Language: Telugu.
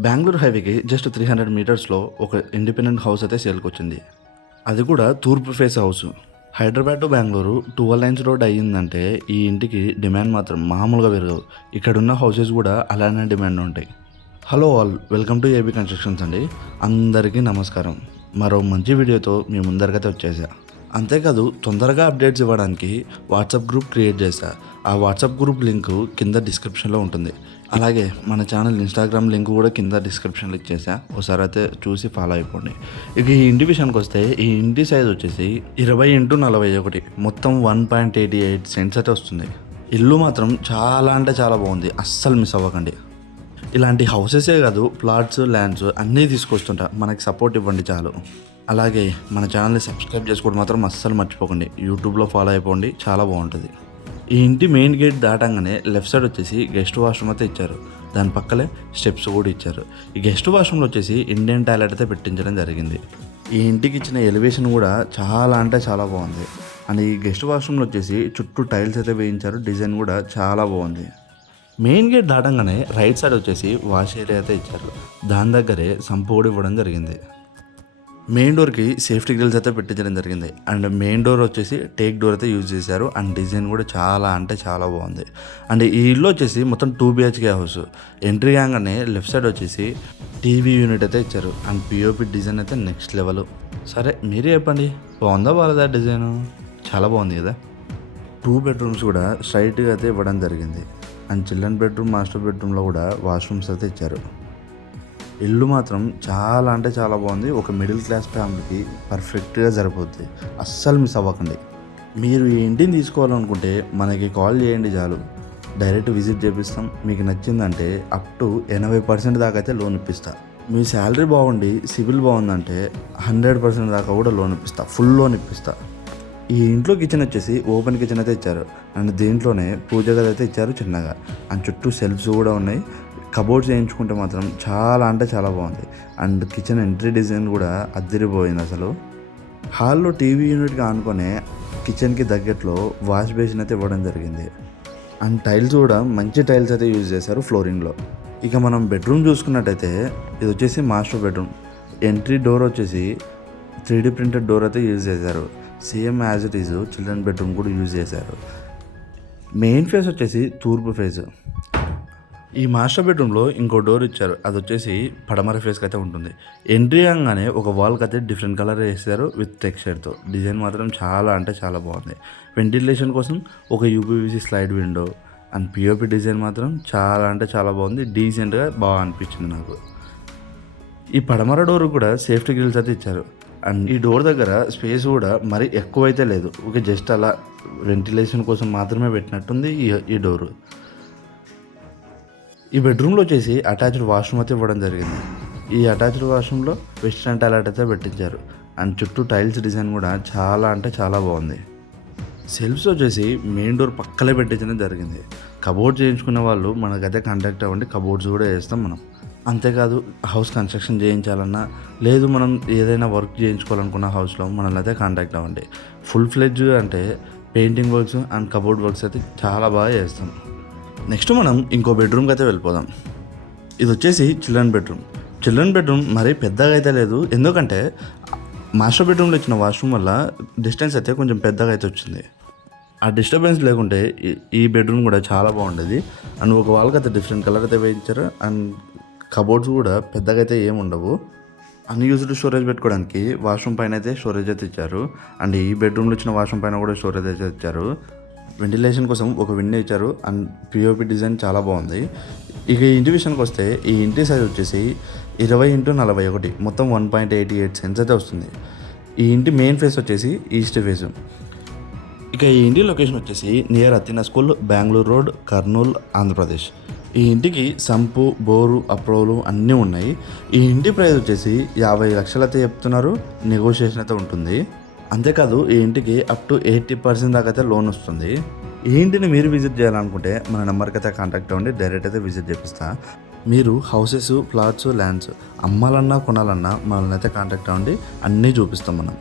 బెంగళూరు హైవేకి జస్ట్ 300 మీటర్స్‌లో ఒక ఇండిపెండెంట్ హౌస్ అయితే సేల్‌కొచ్చింది. అది కూడా తూర్పు face house. Hyderabad to Bengaluru 12 lines road అయ్యిందంటే ఈ ఇంటికి డిమాండ్ మాత్రం మామూలుగా పెరగవు. ఇక్కడున్న హౌసెస్ కూడా అలానే డిమాండ్ ఉంటాయి. Hello all, welcome to AB constructions అండి. అందరికీ నమస్కారం. మరో మంచి వీడియోతో మీ ముందరకైతే వచ్చేసా. అంతేకాదు తొందరగా అప్డేట్స్ ఇవ్వడానికి వాట్సాప్ గ్రూప్ క్రియేట్ చేశా. ఆ వాట్సాప్ గ్రూప్ లింక్ కింద డిస్క్రిప్షన్లో ఉంటుంది. అలాగే మన ఛానల్ ఇన్స్టాగ్రామ్ లింక్ కూడా కింద డిస్క్రిప్షన్లో ఇచ్చేసా. ఒకసారి అయితే చూసి ఫాలో అయిపోండి. ఇక ఈ ఇంటి విషయానికి వస్తే ఈ ఇంటి సైజ్ వచ్చేసి 20x41, మొత్తం 1.88 సెంట్స్ అయితే వస్తుంది. ఇల్లు మాత్రం చాలా అంటే చాలా బాగుంది, అస్సలు మిస్ అవ్వకండి. ఇలాంటి హౌసెసే కాదు, ప్లాట్స్, ల్యాండ్స్ అన్నీ తీసుకొస్తుంటా. మనకి సపోర్ట్ ఇవ్వండి చాలు. అలాగే మన ఛానల్ని సబ్స్క్రైబ్ చేసుకోవడం మాత్రం అస్సలు మర్చిపోకండి. యూట్యూబ్లో ఫాలో అయిపోండి, చాలా బాగుంటుంది. ఈ ఇంటి మెయిన్ గేట్ దాటంగానే లెఫ్ట్ సైడ్ వచ్చేసి గెస్ట్ వాష్రూమ్ అయితే ఇచ్చారు. దాని పక్కలే స్టెప్స్ కూడా ఇచ్చారు. ఈ గెస్ట్ వాష్రూమ్లో వచ్చేసి ఇండియన్ టాయిలెట్ అయితే పెట్టించడం జరిగింది. ఈ ఇంటికి ఇచ్చిన ఎలివేషన్ కూడా చాలా అంటే చాలా బాగుంది. అండ్ ఈ గెస్ట్ వాష్రూమ్లో వచ్చేసి చుట్టూ టైల్స్ అయితే వేయించారు. డిజైన్ కూడా చాలా బాగుంది. మెయిన్ గేట్ దాటంగానే రైట్ సైడ్ వచ్చేసి వాష్ ఏరియా అయితే ఇచ్చారు. దాని దగ్గరే సంపు కూడా ఇవ్వడం జరిగింది. మెయిన్ డోర్కి సేఫ్టీ గ్రిల్స్ అయితే పెట్టించడం జరిగింది. అండ్ మెయిన్ డోర్ వచ్చేసి టేక్ డోర్ అయితే యూజ్ చేశారు. అండ్ డిజైన్ కూడా చాలా అంటే చాలా బాగుంది. అండ్ ఈ ఇల్లు వచ్చేసి మొత్తం 2 BHK హౌస్. ఎంట్రీ కాగానే లెఫ్ట్ సైడ్ వచ్చేసి టీవీ యూనిట్ అయితే ఇచ్చారు. అండ్ పిఓపి డిజైన్ అయితే నెక్స్ట్ లెవెల్. సరే మీరే చెప్పండి, బాగుందా బాగాలేదా డిజైను? చాలా బాగుంది కదా. 2 బెడ్రూమ్స్ కూడా స్ట్రైట్గా అయితే ఇవ్వడం జరిగింది. అండ్ చిల్డ్రన్ బెడ్రూమ్, మాస్టర్ బెడ్రూమ్లో కూడా వాష్రూమ్స్ అయితే ఇచ్చారు. ఇల్లు మాత్రం చాలా అంటే చాలా బాగుంది. ఒక మిడిల్ క్లాస్ ఫ్యామిలీకి పర్ఫెక్ట్గా సరిపోద్ది, అస్సలు మిస్ అవ్వకండి. మీరు ఈ ఇంటిని తీసుకోవాలనుకుంటే మనకి కాల్ చేయండి చాలు, డైరెక్ట్ విజిట్ చేపిస్తాం. మీకు నచ్చిందంటే అప్ టు 80% దాకా అయితే లోన్ ఇప్పిస్తా. మీ శాలరీ బాగుండి సివిల్ బాగుందంటే 100% దాకా కూడా లోన్ ఇప్పిస్తా, ఫుల్ లోన్ ఇప్పిస్తా. ఈ ఇంట్లో కిచెన్ వచ్చేసి ఓపెన్ కిచెన్ అయితే ఇచ్చారు. అండ్ దీంట్లోనే పూజ గది అయితే ఇచ్చారు చిన్నగా. అండ్ చుట్టూ సెల్ఫ్స్ కూడా ఉన్నాయి. కబోర్డ్స్ చేయించుకుంటే మాత్రం చాలా అంటే చాలా బాగుంది. అండ్ కిచెన్ ఎంట్రీ డిజైన్ కూడా అదిరిపోయింది అసలు. హాల్లో టీవీ యూనిట్గా ఆనుకొనే కిచెన్కి తగ్గట్లో వాష్ బేసిన్ అయితే ఇవ్వడం జరిగింది. అండ్ టైల్స్ కూడా మంచి టైల్స్ అయితే యూజ్ చేశారు ఫ్లోరింగ్లో. ఇక మనం బెడ్రూమ్ చూసుకున్నట్టయితే ఇది వచ్చేసి మాస్టర్ బెడ్రూమ్. ఎంట్రీ డోర్ వచ్చేసి 3D ప్రింటెడ్ డోర్ అయితే యూజ్ చేశారు. Same as it is children bedroom కూడా యూజ్ చేశారు. మెయిన్ ఫేస్ వచ్చేసి తూర్పు ఫేస్. ఈ మాస్టర్ బెడ్రూమ్లో ఇంకో డోర్ ఇచ్చారు. అది వచ్చేసి పడమర ఫేస్కి అయితే ఉంటుంది. ఎంట్రీ అనగానే ఒక వాల్కి అయితే డిఫరెంట్ కలర్ వేసారు విత్ టెక్స్చర్తో. డిజైన్ మాత్రం చాలా అంటే చాలా బాగుంది. వెంటిలేషన్ కోసం ఒక UPVC slide window and POP design మాత్రం చాలా అంటే చాలా బాగుంది. డీసెంట్గా బాగా అనిపించింది నాకు. ఈ పడమర డోర్ కూడా సేఫ్టీ గ్రిల్స్ అయితే ఇచ్చారు. అండ్ ఈ డోర్ దగ్గర స్పేస్ కూడా మరి ఎక్కువైతే లేదు, ఓకే, జస్ట్ అలా వెంటిలేషన్ కోసం మాత్రమే పెట్టినట్టుంది ఈ డోరు. ఈ బెడ్రూమ్లో వచ్చేసి అటాచ్డ్ వాష్రూమ్ అయితే ఇవ్వడం జరిగింది. ఈ అటాచ్డ్ వాష్రూమ్లో వెస్ట్రన్ టాయిలెట్ అయితే పెట్టించారు. అండ్ చుట్టూ టైల్స్ డిజైన్ కూడా చాలా అంటే చాలా బాగుంది. సెల్ఫ్స్ వచ్చేసి మెయిన్ డోర్ పక్కలే పెట్టించడం జరిగింది. కబోర్డ్ చేయించుకునే వాళ్ళు మనకైతే కాంటాక్ట్ అవ్వండి, కబోర్డ్స్ కూడా వేస్తాం మనం. అంతేకాదు హౌస్ కన్స్ట్రక్షన్ చేయించాలన్నా, లేదు మనం ఏదైనా వర్క్ చేయించుకోవాలనుకున్న హౌస్లో మనల్ని అయితే కాంటాక్ట్ అవ్వండి. ఫుల్ ఫ్లెడ్జ్ అంటే painting works and cupboard works అయితే చాలా బాగా చేస్తాం. నెక్స్ట్ మనం ఇంకో బెడ్రూమ్కి అయితే వెళ్ళిపోదాం. ఇది వచ్చేసి చిల్డ్రన్ బెడ్రూమ్ మరీ పెద్దగా అయితే లేదు, ఎందుకంటే మాస్టర్ బెడ్రూమ్లో ఇచ్చిన వాష్రూమ్ వల్ల డిస్టెన్స్ అయితే కొంచెం పెద్దగా అయితే వచ్చింది. ఆ డిస్టర్బెన్స్ లేకుంటే ఈ బెడ్రూమ్ కూడా చాలా బాగుండేది. అండ్ ఒక వాల్కి అయితే డిఫరెంట్ కలర్ అయితే వేయించారు. అండ్ కబోర్డ్స్ కూడా పెద్దగా అయితే ఏమి ఉండవు. అన్యూజ్డ్ స్టోరేజ్ పెట్టుకోవడానికి వాష్రూమ్ పైన అయితే స్టోరేజ్ అయితే ఇచ్చారు. అండ్ ఈ బెడ్రూమ్లో ఇచ్చిన వాష్రూమ్ పైన కూడా స్టోరేజ్ అయితే ఇచ్చారు. వెంటిలేషన్ కోసం ఒక విండో ఇచ్చారు. అండ్ పిఓపి డిజైన్ చాలా బాగుంది. ఇక ఈ ఇంటి విషయానికి వస్తే ఈ ఇంటి సైజ్ వచ్చేసి 20x41, మొత్తం 1.88 సెంట్స్ అయితే వస్తుంది. ఈ ఇంటి మెయిన్ ఫేస్ వచ్చేసి ఈస్ట్ ఫేస్. ఇక ఈ ఇంటి లొకేషన్ వచ్చేసి near అతినా school, Bengaluru road, Kurnool, Andhra Pradesh. ఈ ఇంటికి సంపు, బోరు, అప్రూవల్ అన్నీ ఉన్నాయి. ఈ ఇంటి ప్రైస్ వచ్చేసి 50 లక్షలు అయితే చెప్తున్నారు. నెగోషియేషన్ అయితే ఉంటుంది. అంతేకాదు ఈ ఇంటికి అప్ టు 80% దాకా అయితే లోన్ వస్తుంది. ఈ ఇంటిని మీరు విజిట్ చేయాలనుకుంటే మన నెంబర్కి అయితే కాంటాక్ట్ అవ్వండి, డైరెక్ట్ అయితే విజిట్ చేపిస్తా. మీరు హౌసెస్, ప్లాట్స్, ల్యాండ్స్ అమ్మాలన్నా కొనాలన్నా మనల్ని అయితే కాంటాక్ట్ అవ్వండి, అన్నీ చూపిస్తాం మనం.